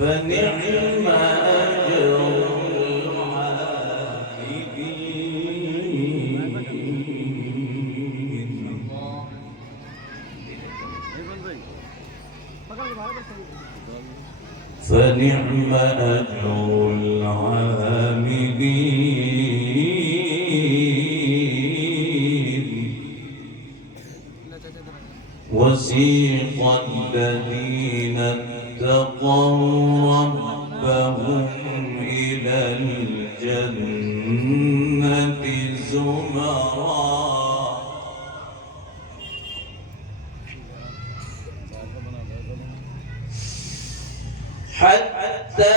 فنعم أجر العاملين فنعم أجر العاملين وسيق الذين اتقوا ربهم إلى الجنة زمرا حتى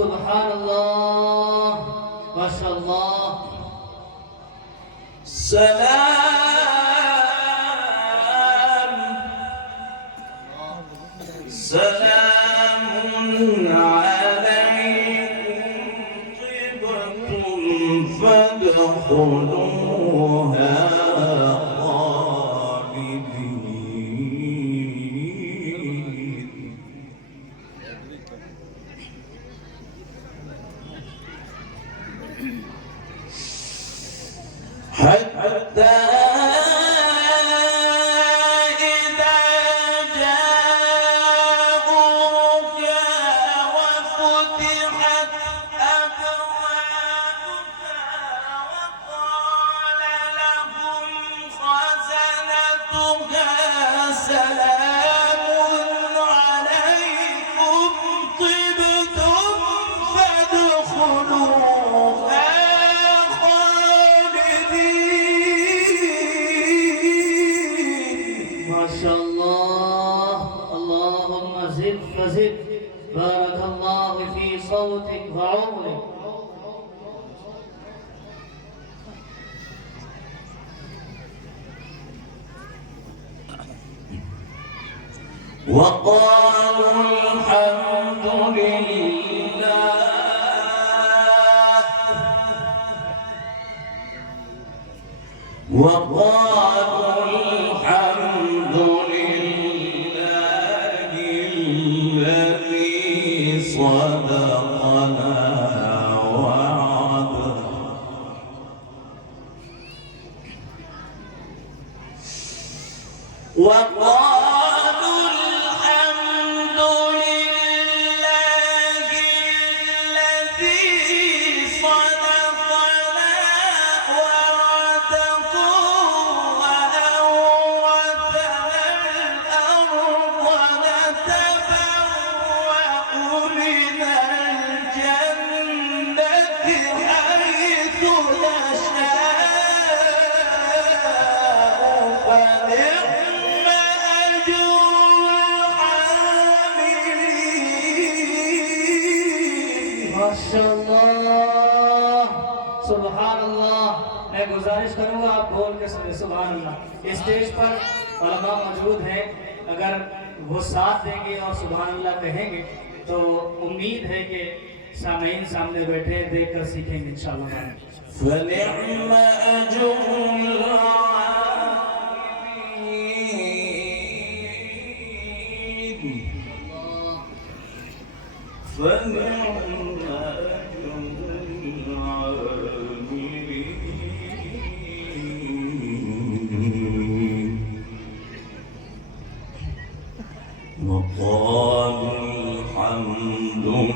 سبحان الله ما شاء الله سلام عليكم طبتم فادخلوها حتى إذا جاءوك وفتحت أبوابها وقال لهم خزنتها سلام عليكم طبتم فادخلوها ما شاء الله اللهم زد فزد بارك الله في صوتك وعمرك وقالوا الحمد لله وقالوا الحمد لله الذي صدقنا وعده وقالوا الحمد لله الذي صدقنا وعده وأورثنا الأرض نتبوأ من الجنة حيث نشاء فنعم أجر العاملين ما شاء الله सुभान अल्लाह। मैं गुजारिश करूंगा आप बोल के सुने सुभान अल्लाह। स्टेज पर उलमा मौजूद हैं, अगर वो साथ देंगे और सुभान अल्लाह कहेंगे तो उम्मीद है कि सामीन सामने बैठे देख कर सीखेंगे इंशाअल्लाह। فنعم أجر العاملين فنعم أجر العاملين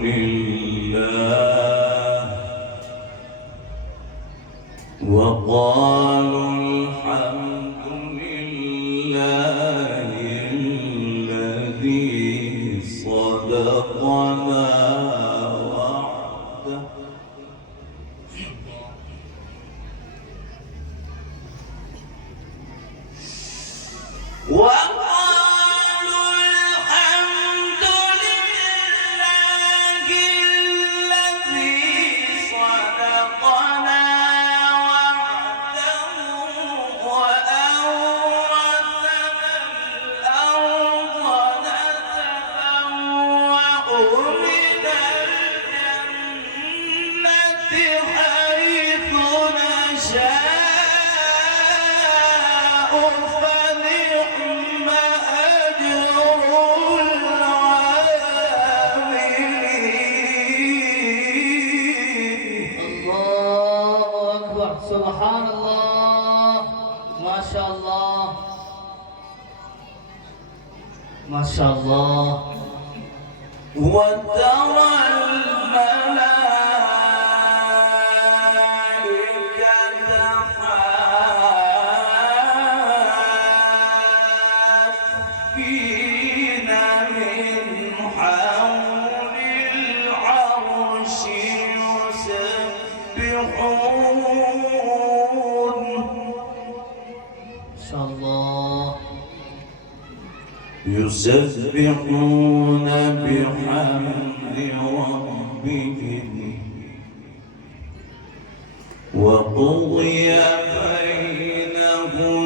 لله وقالوا الحمد لله الذي صدقنا وعده وقالوا الحمد لله الذي صدقنا وعده وأورثنا الأرض نتبوأ من الجنة حيث نشاء فنعم أجر العاملين. الله أكبر سبحان الله ما شاء الله ما شاء الله. وترى الملائكة حافين من حول العرش يسبحون ما شاء الله يسبحون بحمد ربهم وقضي بينهم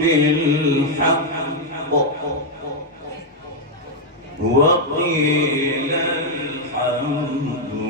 بالحق وقيل الحمد